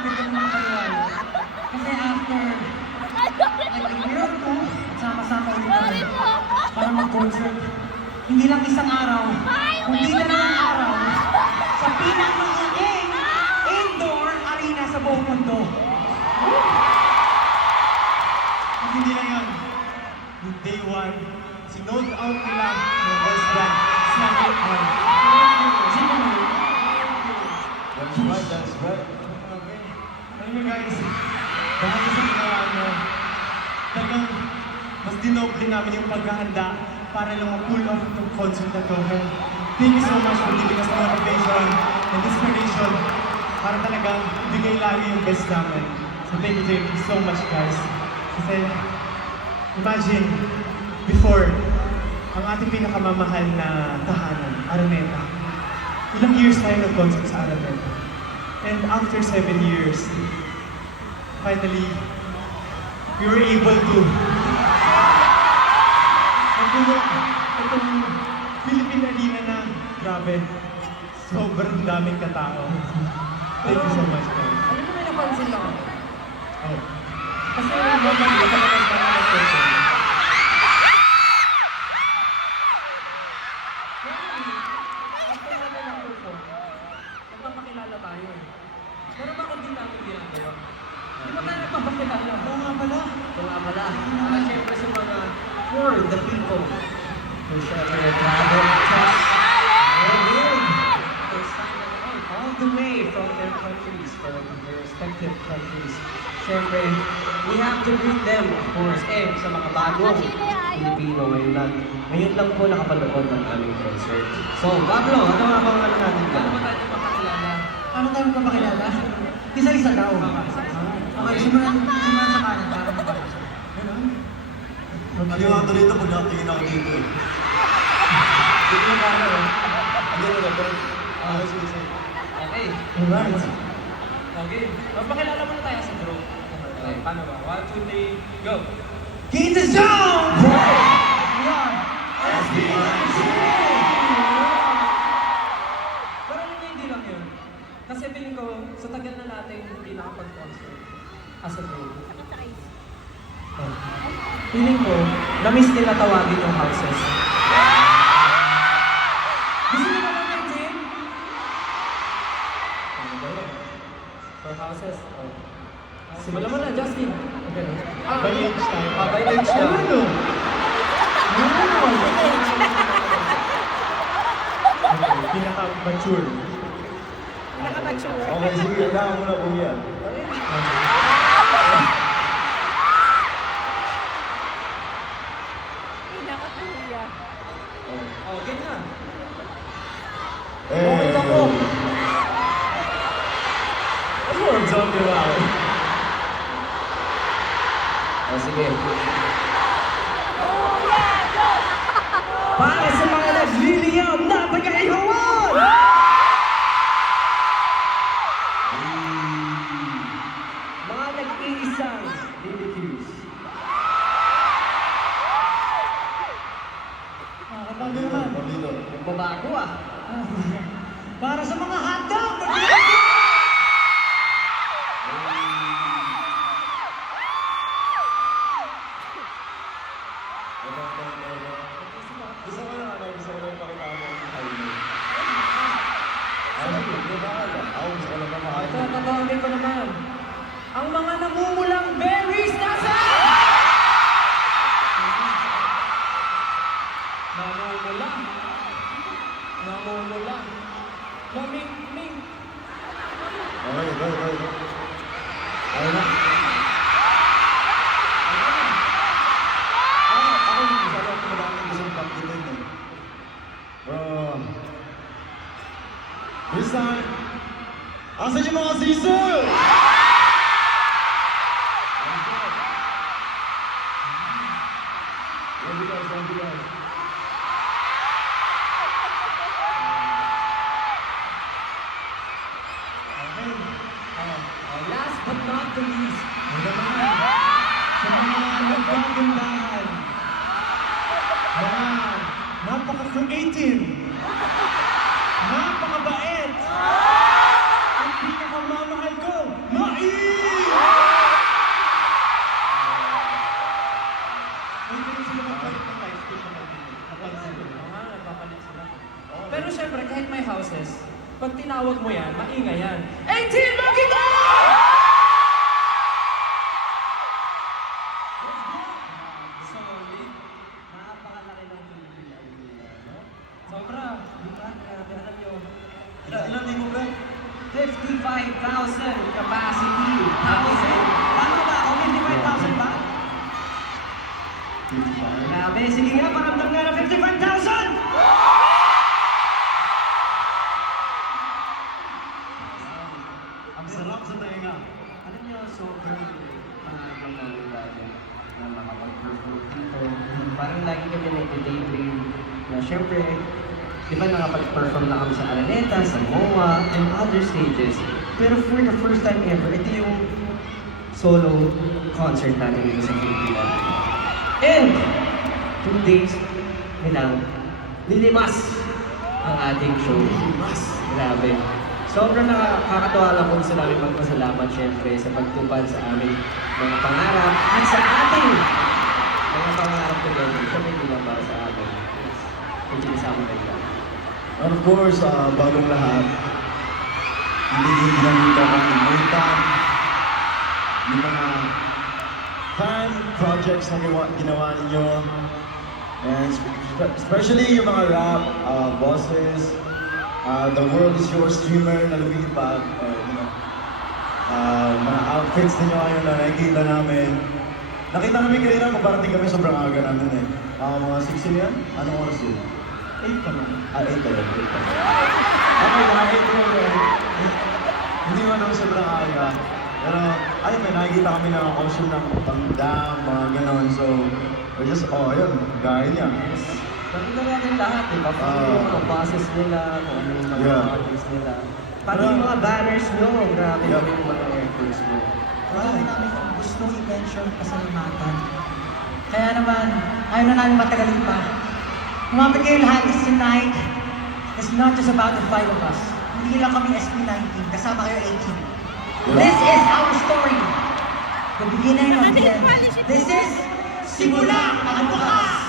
agad kami makapaniwala. Kasi after like a year or two, sama-sama ulit kami para mag-concert. Hindi lang isang araw, kundi dalawang araw sa pinakamalaking indoor arena sa buong mundo. At hindi lang yan. Yung day one, sinold out nila ng best band, Snapping On. Sino mo? That's right, that's right. Okay. Alam mo guys, dahil sa ginawa nyo, talagang mas dinoble namin yung paghahanda para lang ma-pull off itong concert na to. And thank you so much for giving us motivation and inspiration para talagang bigay lagi yung best namin. So thank you so much guys. Kasi imagine, before, ang ating pinakamamahal na tahanan, Araneta. Ilang years tayo nag-concert sa Araneta. And after 7 years, finally, we were able to magbuo itong Philippine Arena na grabe, sobrang daming katao. Thank you so much, guys. Ano mo may napansin lang? Oh. Kasi normally, kapag nag-concert, after natin ang perform, nagpapakilala tayo eh. Pero bakit din natin ginagawa? Di ba tayo nagpapakilala? Oo nga pala. Oo nga pala. Para syempre sa mga for the people. So syempre, travel test. They signed all the way from their countries, from their respective countries. Syempre, we have to greet them, of course. Sa mga bagong Pilipino ngayon lang po nakapanood ng aming concert. So, Pablo, ano nga bang ano natin dyan? Paano tayo mapakilala? Paano tayo mapakilala? Isa-isa daw. Okay, simulan sa kanan para mapakilala. Ganun? Aliwato rito pag nakatingin ako dito eh. Dito yung camera. Hindi mo na, pero... sige, sige. Okay. Alright. Okay. Magpakilala muna tayo sa group. Okay, paano ba? 1, 2, 3, go! Get the zone! Yan! Pero alam niyo, hindi lang yun. Kasi feeling ko, sa tagal na natin hindi nakapag-concert as a group. Feeling ko, na-miss nila tawagin yung houses. Gusto nyo ba naman, Jim? Ano ba yun? For houses? Oh. Simulan mo na, Justin. Okay. By age tayo. By age na. Ano? Pinaka-mature. Okay, sige, kailangan mo na po yan. Oh, ganyan. Eh, Ito ko. Ano ang zombie wow? Oh, sige. Para sa mga nagliliyam na pagkaihawan! Mga nag-iisang BBQs. Kapag naman, Pablo. nagbabago ah. Para sa mga hotdog! Gusto ko na ipakita mo ang timing. Sige, hindi ba kaya? Ako gusto ko lang na Ito, makain. tatawagin ko naman. Ang mga namumulang berries nasa! Namumula. Namumula. Naming-ming. Okay, go. Ayun na. Ako yung isa lang madaming gustong pagkitin eh. Bro. This time, asan yung mga sisal? Love you guys. Last but not the least, Sa mga nagkagandahan, mga napaka-creative, napakabait, ang pinakamamahal ko, mga capacity. Tama ba ako? 55,000 ba? Grabe, sige nga, paramdam nga ng 55,000! Ang sarap sa tenga. Alam niyo, sobrang pangarap namin dati na makapag-perform dito. Parang lagi kami nag-daydream na syempre, di ba nakapag-perform na kami sa Araneta, sa MOA, and other stages. Pero for the first time ever, ito yung solo concert natin dito sa Pilipinas. And 2 days nilang nilimas ang ating show. Grabe. Sobrang nakakatawa lang po sa namin magpasalamat syempre sa pagtupad sa aming mga pangarap at sa ating mga pangarap together. Syempre hindi lang para sa amin. Hindi sa amin kayo. And of course, bagong lahat, hindi din namin kakalimutan yung mga fan projects na ginawa ninyo. And especially yung mga rap, bosses, The World Is Your Streamer na lumipad. Mga outfits ninyo ngayon na nakikita namin. Nakita namin kanina kung parating kami sobrang aga namin eh. Mga 6 yan? Anong oras yun? 8 pa man. 8 talaga. Okay, mga 8 yun. Hindi naman ako sobrang aga. Pero, ayun, may nakikita kami na costume ng pangdam, mga ganon. So, we're just, yun, gaya niya. Nakita natin lahat, di ba? Kung yung mga bosses nila, kung ano yung mga Yeah. artists nila. Pati yung mga banners nyo, grabe Yeah. yung mga efforts nyo. Marami namin kung gustong i-mention pasalamatan. Kaya naman, ayaw na namin matagalin pa. Lumapit kayo lahat is tonight. It's not just about the 5 of us. Hindi lang kami SB19, kasama kayo 18. This is our story. The beginning of the end. This is Simula ang Bukas!